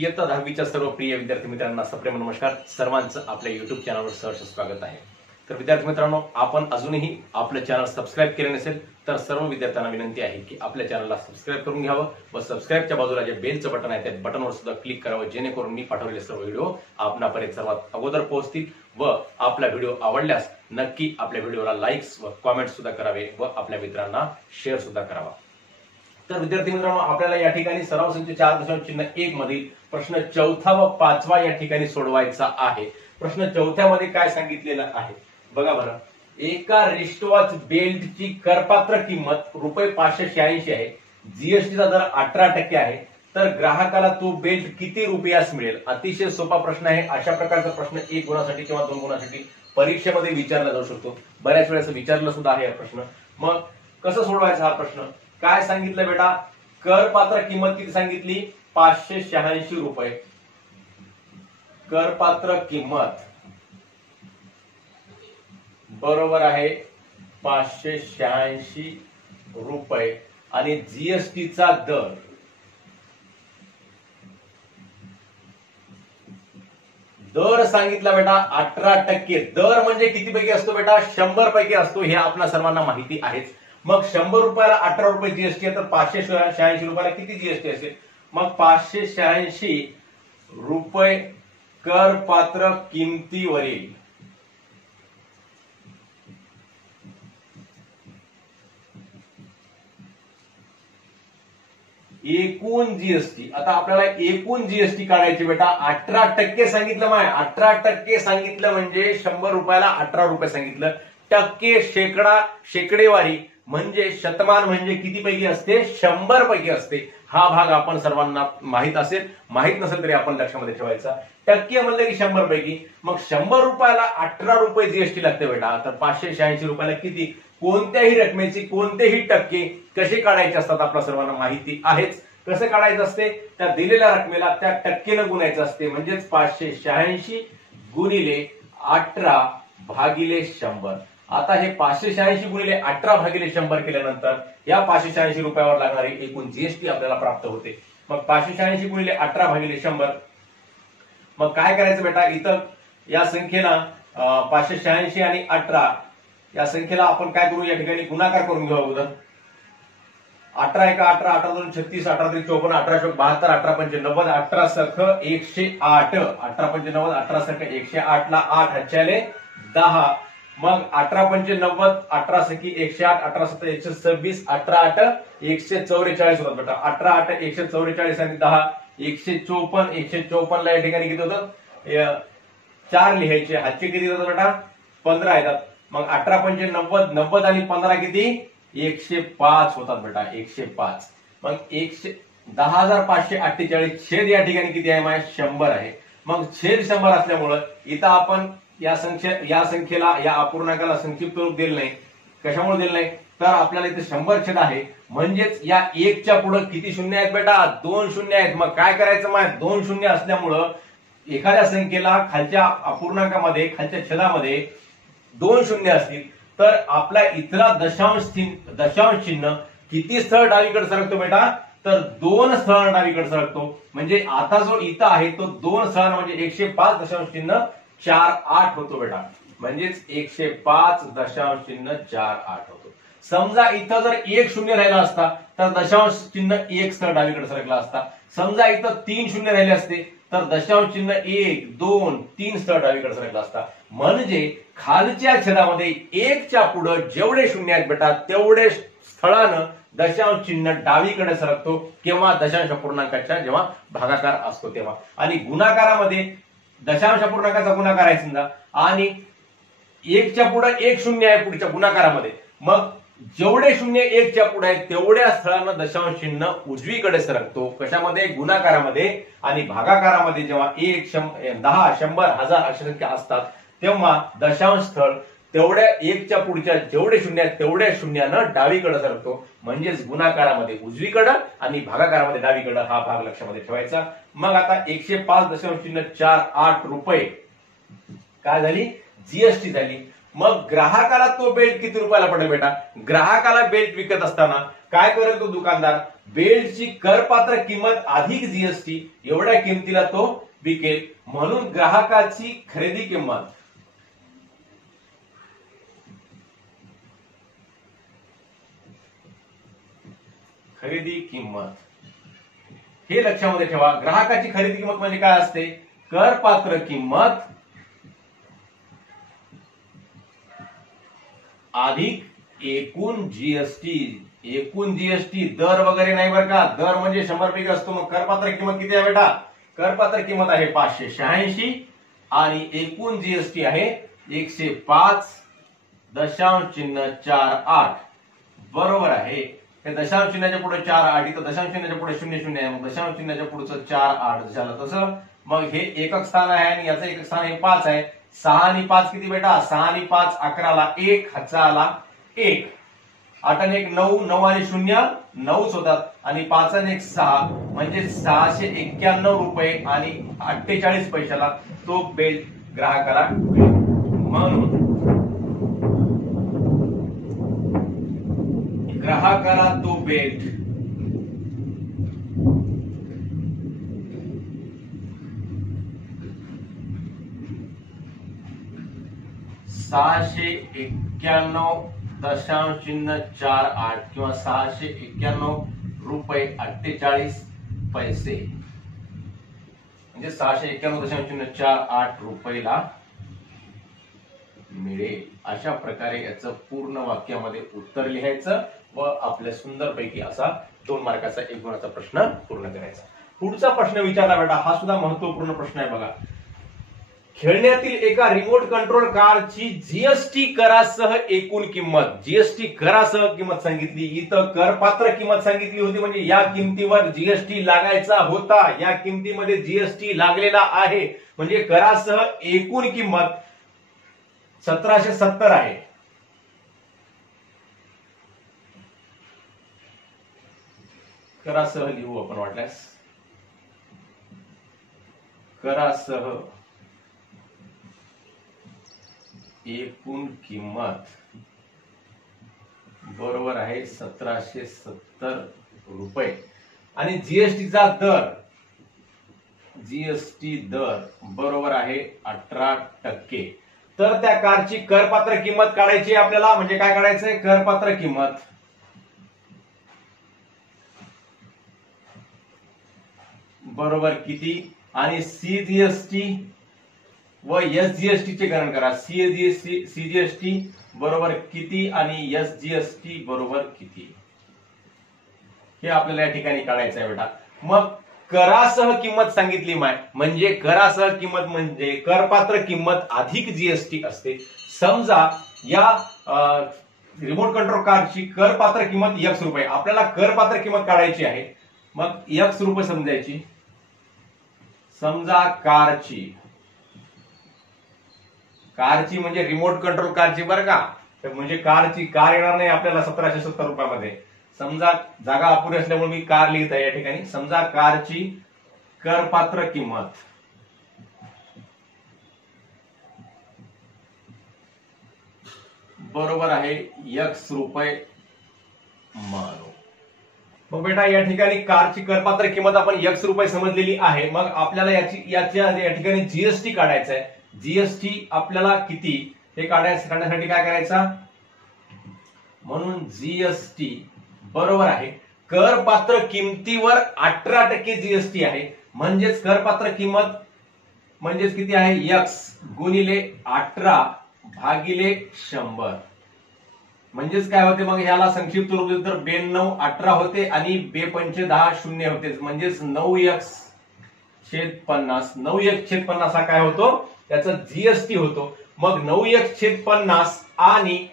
इयत्ता 10वीच्या सर्व प्रिय विद्यार्थी मित्रांना सप्रेम नमस्कार. सर्वांचं आपल्या युट्यूब चॅनलवर सहर्ष स्वागत आहे. तर विद्यार्थी मित्रांनो, आपण अजूनही आपलं चॅनल सबस्क्राईब केले नसेल तर सर्व विद्यार्थ्यांना विनंती आहे की आपल्या चॅनलला सबस्क्राईब करून घ्यावं व सबस्क्राईबच्या बाजूला जे बेलचं बटन आहे त्या बटनवर सुद्धा क्लिक करावं, जेणेकरून मी पाठवलेले सर्व व्हिडिओ आपणापर्यंत सर्वात अगोदर पोहोचतील. व आपला व्हिडिओ आवडल्यास नक्की आपल्या व्हिडिओला लाईक्स व कॉमेंट सुद्धा करावे व आपल्या मित्रांना शेअर सुद्धा करावा. तर विद्यार्थी मित्रांनो, आपल्याला या ठिकाणी सराव संच 4.1 मधील प्रश्न चौथा व पाचवा या ठिकाणी सोडवायचा आहे. प्रश्न चौथ्यामध्ये काय सांगितलेलं आहे बघा बरं. एका रिस्टवॉच बेल्टची करपात्र किंमत ₹586 आहे. जीएसटीचा दर 18% आहे. तर ग्राहकाला तो बेल्ट किती रुपयास मिळेल? अतिशय सोपा प्रश्न आहे. अशा प्रकारचा प्रश्न 1 गुणासाठी किंवा 2 गुणासाठी परीक्षेमध्ये विचारला जाऊ शकतो. बऱ्याच वेळेस विचारला सुद्धा आहे हा प्रश्न. मग कसं सोडवायचा हा प्रश्न? काय सांगितलं बेटा? करपात्र किंमत किती सांगितली? ₹586. करपात्र किंमत बरोबर आहे ₹586 आणि जीएसटीचा दर सांगितला बेटा 18%. दर म्हणजे किती पैकी असतो बेटा? 100 पैकी असतो. हे आपल्या सर्वांना माहिती आहेच. मग 100 रुपयाला ₹18 जीएसटी आहे, तर ₹586 किती जीएसटी असेल? मग ₹586 करपात्र किमतीवरील एकूण जीएसटी. आता आपल्याला एकूण जीएसटी काढायची बेटा. 18% सांगितलं. 18% सांगितलं म्हणजे 100 रुपयाला ₹18 सांगितलं. टक्के, शेकडा, शेकडेवारी म्हणजे शतमान म्हणजे किती पैकी असते? 100 पैकी असते. हा भाग आपण सर्वांना माहित असेल. माहित नसेल तरी आपण लक्षामध्ये ठेवायचा. टक्के म्हणलं की 100 पैकी. मग 100 रुपयाला ₹18 जीएसटी लागते बेटा. तर ₹586 किती? कोणत्याही रकमेची कोणतेही टक्के कसे काढायचे असतात आपल्या सर्वांना माहिती आहेच. कसं काढायचं असते? त्या दिलेल्या रकमेला त्या टक्केनं गुणायचं असते. म्हणजेच 586 गुणिले 18 भागिले 100. आता हे 586 गुणिले 18 भागिले 100 केल्यानंतर या ₹586 लागणारी एकूण जीएसटी आपल्याला प्राप्त होते. मग 586 गुणिले 18 भागिले 100. मग काय करायचं बेटा? इथं या संख्येला 586 आणि 18 या संख्येला आपण काय करू? या ठिकाणी गुणाकार करून घेऊ अगोदर. 18 × 18, 18 × 2 = 36, 18 × 3 = 54, 18 × 72, 18 × 5 = 90, 18 सख 108, 18 × 5 = 90, 18 सख 108 ला 8 हातच्याले 10. मग 18 × 5 = 90, 18 सखी 108, 18 7 126, 18 8 144 होतात बेटा. 18 8 144 आणि 10 154. 154 ला या ठिकाणी किती होतं? 4 लिहायचे. हातचे किती होतात बेटा? 15 येतात. मग 18 × 5 = 90, 90 आणि 15 किती? 105 होतात बेटा. 105. मग 10,548 छेद या ठिकाणी किती आहे? 100 आहे. मग छेद 100 असल्यामुळं इथं आपण या संख्येला या अपूर्णांकाला संक्षिप्त रूप दिलं नाही. कशामुळे दिलं नाही? तर आपल्याला इथे 100 छेद आहे. म्हणजेच या 1च्या पुढे किती शून्य आहेत बेटा? 2 शून्य आहेत. मग काय करायचं? 2 शून्य असल्यामुळं एखाद्या संख्येला खालच्या अपूर्णांकामध्ये खालच्या छेदामध्ये 2 शून्य असतील तर आपला इथला दशांश चिन्ह किती स्थळ डावीकडे सरकतो बेटा? तर 2 स्थळ डावीकडे सरकतो. म्हणजे आता जो इथं आहे तो 2 स्थळ म्हणजे 105.48 होतो बेटा. म्हणजेच 105.48 होतो. समजा इथं जर 1 शून्य राहिला असता तर दशांश चिन्ह 1 स्थळ डावीकडे सरकला असता. समजा इथं 3 शून्य राहिले असते तर दशांश चिन्ह 1 2 3 स्थळ डावीकडे सरकला असता. म्हणजे खालच्या छेदामध्ये 1च्या पुढे जेवढे शून्य आहेत बेटा तेवढे स्थळानं दशांश चिन्ह डावीकडे सरकतो. केव्हा? दशांश अपूर्णांकाच्या जेव्हा भागाकार असतो तेव्हा. आणि गुणाकारामध्ये दशांश अपूर्णांकाचा गुणाकार आहे समजा आणि 1च्या पुढे 1 शून्य आहे पुढच्या गुणाकारामध्ये. मग जेवढे शून्य 1च्या पुढे आहेत तेवढ्या स्थळांना दशांश चिन्ह उजवीकडे सरकतो. कशामध्ये? गुणाकारामध्ये. आणि भागाकारामध्ये जेव्हा 1 10 100 1000 अशा संख्या असतात तेव्हा दशांश स्थळ तेवढ्या 1च्या पुढच्या जेवढे शून्य आहेत तेवढ्या शून्यानं डावीकडे सरकतो. म्हणजेच गुणाकारामध्ये उजवीकडे आणि भागाकारामध्ये डावीकडे. हा भाग लक्षामध्ये ठेवायचा. मग आता 105.48 काय झाली? जीएसटी झाली. मग ग्राहकाला तो बेल्ट किती रुपयाला पडेल बेटा? ग्राहकाला बेल्ट विकत असताना काय करेल तो दुकानदार? बेल्टची करपात्र किंमत अधिक जीएसटी एवढ्या किमतीला तो विकेल. म्हणून ग्राहकाची खरेदी किंमत हे लक्षामध्ये ठेवा. ग्राहकाची खरेदी किंमत म्हणजे काय असते? करपात्र किंमत अधिक एकूण जीएसटी. एकूण जीएसटी दर वगैरे नाही बरं का. दर म्हणजे 100 पैकी असतो. मग करपात्र किंमत किती आहे बेटा? करपात्र किंमत आहे 586 आणि एकूण जीएसटी आहे 105.48. बरोबर आहे. हे दशांश चिन्हाच्या पुढे 48 इथं दशांश चिन्हाच्या पुढे 00 आहे. मग दशांश चिन्हाच्या पुढचं 48 झालं तसं. मग हे एकक स्थान आहे आणि याचं एकक स्थान हे 5 आहे. 6 आणि 5 किती बेटा? 6 आणि 5 11ला 1, हातचाला 1, 8 आणि 1 9, 9 आणि 0 9च होतात आणि 5 आणि 1 6 म्हणजे 691 रुपये आणि 48 पैशाला तो बेल्ट ग्राहकाला मिळेल. म्हणून ग्राहकाला तो बेल्ट $691.48 किंवा 691 रुपये 48 पैसे म्हणजे 691.48 रुपयाला मिळेल. अशा प्रकारे याचं पूर्ण वाक्यामध्ये उत्तर लिहायचं व आपल्या सुंदरपैकी असा 2 मार्काचा 1 गुणाचा प्रश्न पूर्ण करायचा. पुढचा प्रश्न विचारला बेटा. हा सुद्धा महत्वपूर्ण प्रश्न आहे बघा. खेळण्यातील एका रिमोट कंट्रोल कारची जीएसटी करासह एकूण किंमत. जीएसटी करासह किंमत सांगितली. इथं करपात्र किंमत सांगितली होती म्हणजे या किमतीवर जीएसटी लागायचा होता. या किमतीमध्ये जीएसटी लागलेला आहे म्हणजे करासह एकूण किंमत 1770 आहे. करासह लिहू आपण वाटल्यास. करासह एकूण किंमत बरोबर आहे 1770 रुपये आणि जीएसटीचा दर बरोबर आहे 18%. तर त्या कारची करपात्र किंमत काढायची आपल्याला. म्हणजे काय काढायचंय? करपात्र किंमत बरोबर किती आणि सीजीएसटी व एसजीएसटी चे गणन करा. सीजीएसटी बरोबर किती आणि एसजीएसटी बरोबर किती हे आपल्याला या ठिकाणी काढायचं आहे बेटा. मग करासह किंमत सांगितली म्हणजे करासह किंमत म्हणजे करपात्र किंमत अधिक जीएसटी असते. समजा या रिमोट कंट्रोल कारची करपात्र किंमत X रुपये. आपल्याला करपात्र किंमत काढायची आहे. मग X रुपये समजायची. समजा कारची म्हणजे रिमोट कंट्रोल कारची बरं का. म्हणजे कार येणार नाही आपल्याला 1770 रुपयामध्ये. समजा जागा अपुरी असल्यामुळे मी कार लिहित आहे या ठिकाणी. समजा कारची करपात्र किंमत बरोबर आहे X रुपये मानो. मग बेटा या ठिकाणी कारची करपात्र किंमत आपण X रुपये समजलेली आहे. मग आपल्याला याच्या या ठिकाणी जीएसटी काढायचा आहे. जीएसटी आपल्याला किती हे काढण्यासाठी काय करायचा? म्हणून जीएसटी बरोबर आहे करपात्र किमतीवर 18% जीएसटी आहे. म्हणजेच करपात्र किंमत म्हणजेच किती आहे? X गुणिले 18 भागिले 100. म्हणजेच काय होते? मग ह्याला संक्षिप्त रूप दिलं तर 92 18 होते आणि 2×5 10 0 होते. म्हणजेच 9x/50. 9x/50 हा काय होतो? त्याचा जीएसटी होतो. मग 9x/50 आणि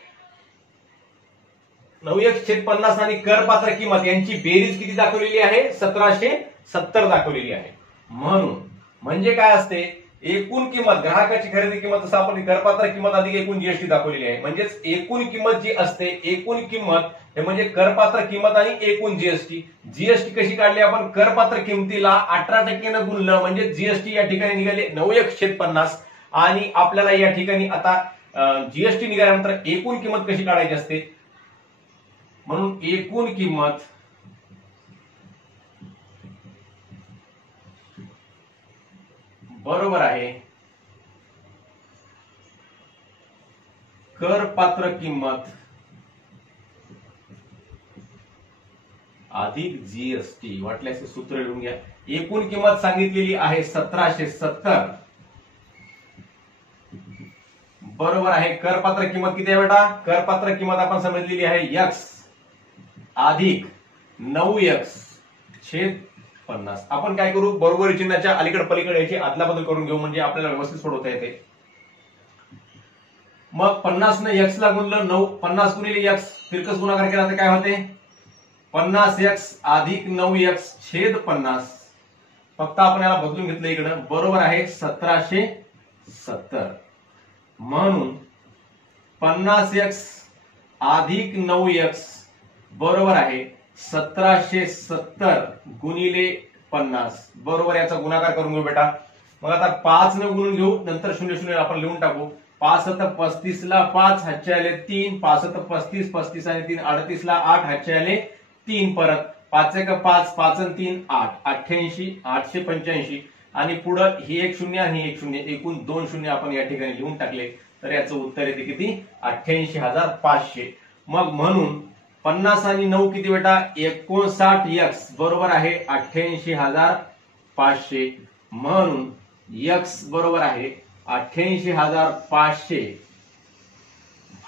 9x/50 आणि करपात्र किंमत यांची बेरीज किती दाखवलेली आहे? 1770 दाखवलेली आहे. म्हणून म्हणजे काय असते? एकूण किंमत ग्राहकाची खरेदी किंमत असं आपण करपात्र किंमत अधिक एकूण जीएसटी दाखवलेली आहे. म्हणजेच एकूण किंमत जी असते एकूण किंमत हे म्हणजे करपात्र किंमत आणि एकूण जीएसटी. जीएसटी कशी काढली आपण? करपात्र किमतीला 18% गुणलं म्हणजे जीएसटी या ठिकाणी निघाले 9x/50 आणि आपल्याला या ठिकाणी आता जीएसटी निघाल्यानंतर एकूण किंमत कशी काढायची असते, म्हणून एकूण किंमत बरोबर आहे करपात्र किंमत अधिक जीएसटी. वाटल्यास सूत्र लिहून घ्या. एकूण किंमत सांगितलेली आहे 1770, बरोबर आहे करपात्र किंमत किती आहे बेटा, करपात्र किंमत आपण समजलेली आहे x अधिक 9x छेद 50. आपण काय करू, बरोबरी चिन्हाच्या अलीकडे पलीकडे याची आदला बदल करून घेऊ म्हणजे आपल्याला व्यवस्थित सोडवता येते. मग 50 ने x ला गुणलं 9, 50 गुणिले x तिरकस गुणाकार केला तर काय होते 50x अधिक 9x छेद 50. फक्त आपण याला बदलून घेतलं इकडे, बरोबर आहे 1770. म्हणून 50x अधिक 9x बरोबर आहे 1770 गुणिले 50, बरोबर याचा गुणाकार करून घेऊ बेटा. मग आता 5 ने गुणून घेऊ, नंतर 0 0 आपण लिहून टाकू. 5 7 35 ला 5 हातचे आले 3, 5 7 35, 35 आणि 3 38 ला 8 हातचे आले 3, परत 5 1 5, 5 आणि 3 8, 88 885 आणि पुढे ही एक शून्य आणि ही एक शून्य, एकूण 2 शून्य आपण या ठिकाणी लिहून टाकले तर याचं उत्तर येते किती 88,500. मग म्हणून 50 आणि 9 किती बेटा 59x बरोबर आहे 88,500. म्हणून x बरोबर आहे 88,500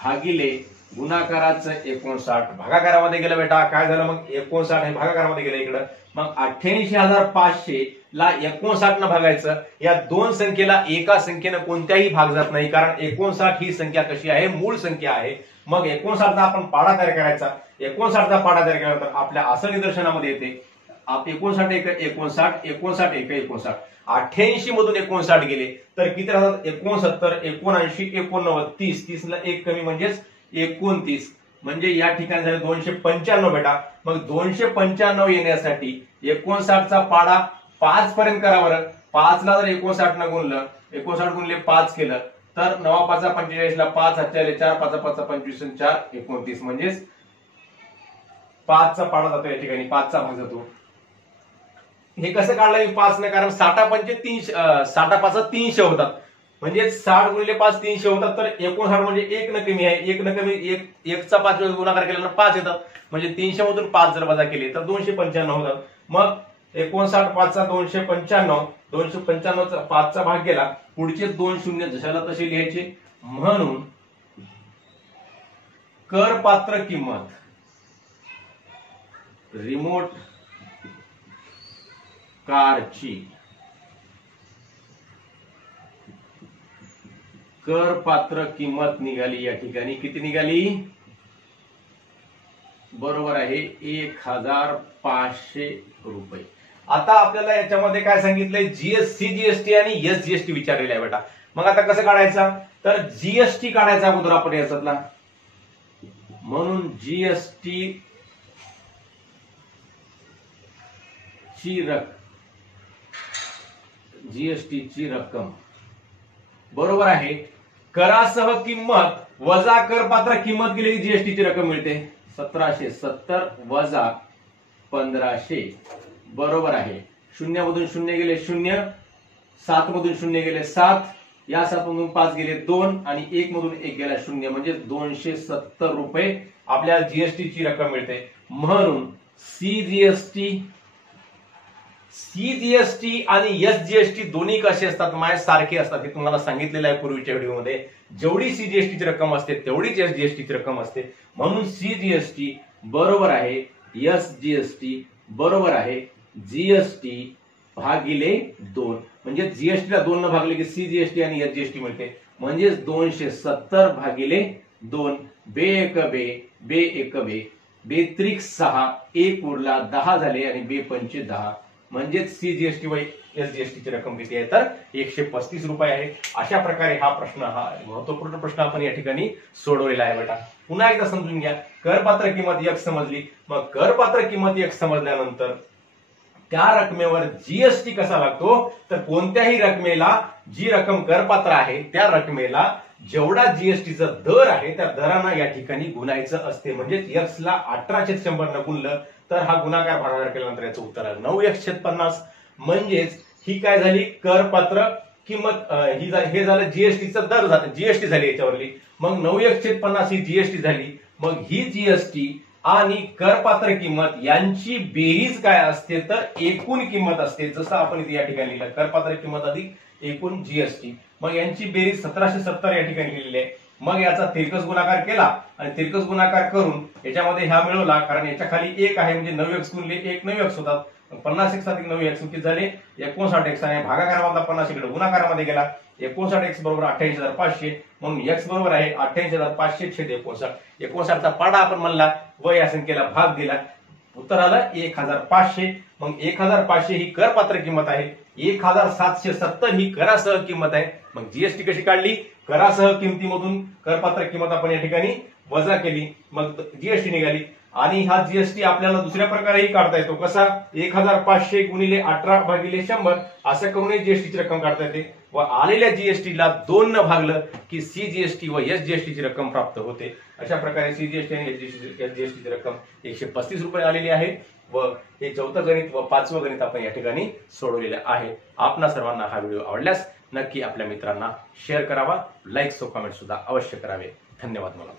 भागिले गुणाकाराचं 59. भागाकारामध्ये गेलं बेटा, काय झालं मग 59 हे भागाकारामध्ये गेलं इकडं. मग 88,500 ला 59 न भागायचं. या दोन संख्येला एका संख्येनं कोणत्याही भाग जात नाही, कारण 59 ही संख्या कशी आहे, मूळ संख्या आहे. मग 59 चा आपण पाडा तयार करायचा. 59 चा पाडा तयार केल्यानंतर आपल्या असं निदर्शनामध्ये येते 59 एक 59, 59 एक 59. 88 मधून 59 गेले तर किती राहतात 69, 79, 89, 30, 30 ला एक कमी म्हणजेच 29, म्हणजे या ठिकाणी झाले 295 बेटा. मग 295 येण्यासाठी 59 चा पाडा 5 पर्यंत करा बरं. 5 ला जर 59 न गुणलं, 59 गुणले 5 केलं तर 9 5 45 ला 5 हातचे आले 4 5 5 25 आणि 4 29, म्हणजेच 5 चा पाडा जातो या ठिकाणी, 5 चा भाग जातो. हे कसं काढलं 5 ने, कारण 60 पंचे 300, 60 5 300 होतात, म्हणजे 60 गुणिले 5 300 होतात. तर 59 म्हणजे 1 न कमी आहे, 1 न कमी 1 चा 5 वेळेस गुणाकार केल्यानंतर 5 येतात, म्हणजे 300 मधून 5 जर वजा केले तर 295 होतात. मग 59 5 चा 295, 295 चा 5 चा भाग गेला, पुढचे 2 शून्य जशाला तसे लिहायचे. म्हणून करपात्र किंमत रिमोट कारची करपात्र किंमत निघाली या ठिकाणी, किती निघाली बरोबर आहे 1,500 रुपये. आता आपल्याला याच्यामध्ये काय सांगितलंय, सीजीएसटी आणि एसजीएसटी विचारलेला आहे बेटा. मग आता कसं काढायचा, तर जीएसटी काढायचा अगोदर आपण याच्यातला. म्हणून जीएसटी ची रक्कम बरोबर आहे करासह किंमत वजा करपात्र किंमत केली की जीएसटीची रक्कम मिळते 1770 वजा 1500 बरोबर आहे. 0 मधून 0 गेले 0, 7 मधून 0 गेले 7, या 7 मधून 5 गेले 2 आणि 1 मधून 1 गेला 0, म्हणजे 270 रुपये आपल्याला जीएसटीची रक्कम मिळते. म्हणून सीजीएसटी आणि एसजीएसटी दोन्ही कसे असतात माय सारखे असतात, हे तुम्हाला सांगितलेलं आहे पूर्वीच्या व्हिडिओमध्ये. जेवढी सीजीएसटीची रक्कम असते तेवढीच एसजीएसटीची रक्कम असते. म्हणून सीजीएसटी बरोबर आहे एसजीएसटी बरोबर आहे जीएसटी भागिले 2, म्हणजे जीएसटीला 2 न भागले की सीजीएसटी आणि एसजीएसटी मिळते, म्हणजे 270 भागिले 2. बे एक बे, बे एक बे, बे त्रिक 6, 1 उरला 10 झाले आणि बे पंचे 10, म्हणजे सीजीएसटी व एसजीएसटीची रक्कम किती आहे तर 135 रुपये आहे. अशा प्रकारे हा प्रश्न, हा महत्वपूर्ण प्रश्न आपण या ठिकाणी सोडवलेला आहे बेटा. पुन्हा एकदा समजून घ्या, करपात्र किंमत एक समजली. मग करपात्र किंमत एक समजल्यानंतर त्या रकमेवर जीएसटी कसा लागतो, तर कोणत्याही रकमेला जी रक्कम करपात्र आहे त्या रकमेला जेवढा जीएसटीचा दर आहे त्या दरांना या ठिकाणी गुणायचं असते. म्हणजे एक्स ला 18/100 न गुणलं तर हा गुणाकार भागाकार केल्यानंतर याचं उत्तर आहे 9x/50. म्हणजेच ही काय झाली करपात्र किंमत, हे झालं जीएसटीचा दर झालं, जीएसटी झाली याच्यावरली. मग 9x/50 ही जीएसटी झाली. मग ही जीएसटी आणि करपात्र किंमत यांची बेरीज काय असते तर एकूण किंमत असते. जसं आपण इथे या ठिकाणी लिहिलं करपात्र किंमत अधिक एकूण जीएसटी. मग यांची बेरीज 1770 या ठिकाणी लिहिलेली आहे. मग याचा तिरकस गुणाकार केला आणि तिरकस गुणाकार करून याच्यामध्ये हा मिळवला, कारण याच्या खाली 1 आहे म्हणजे 9x गुणले 1 9x होतात. 50x अधिक 9x किती झाले 59x आणि भागाकारामधला 50 इकडे गुणाकारामध्ये गेला. 59x बरोबर 88,500 म्हणून x बरोबर आहे 88,500 छेद 59. 59चा पाडा आपण म्हणला व या संख्येला भाग दिला, उत्तर आलं 1,500. मग 1,500 ही करपात्र किंमत आहे, 1,770 ही करासह किंमत आहे. मग जीएसटी कशी काढली, करासह किमतीमधून करपात्र किंमत आपण या ठिकाणी वजा केली, मग जीएसटी निघाली. आणि हा जीएसटी आपल्याला दुसऱ्या प्रकारेही काढता येतो. कसा 1,500 गुणिले 18/100 असं करूनही जीएसटीची रक्कम काढता येते. व आलेल्या जीएसटीला 2 न भागलं की सीजीएसटी व एसजीएसटीची रक्कम प्राप्त होते. अशा प्रकारे सीजीएसटी आणि एसजीएसटीची रक्कम 135 रुपये आलेली आहे. व हे 4थं गणित व 5वं गणित आपण या ठिकाणी सोडवलेलं आहे. आपणा सर्वांना हा व्हिडिओ आवडल्यास नक्की आपल्या मित्रांना शेअर करावा, लाईक व कमेंट सुद्धा अवश्य करावे. धन्यवाद. मला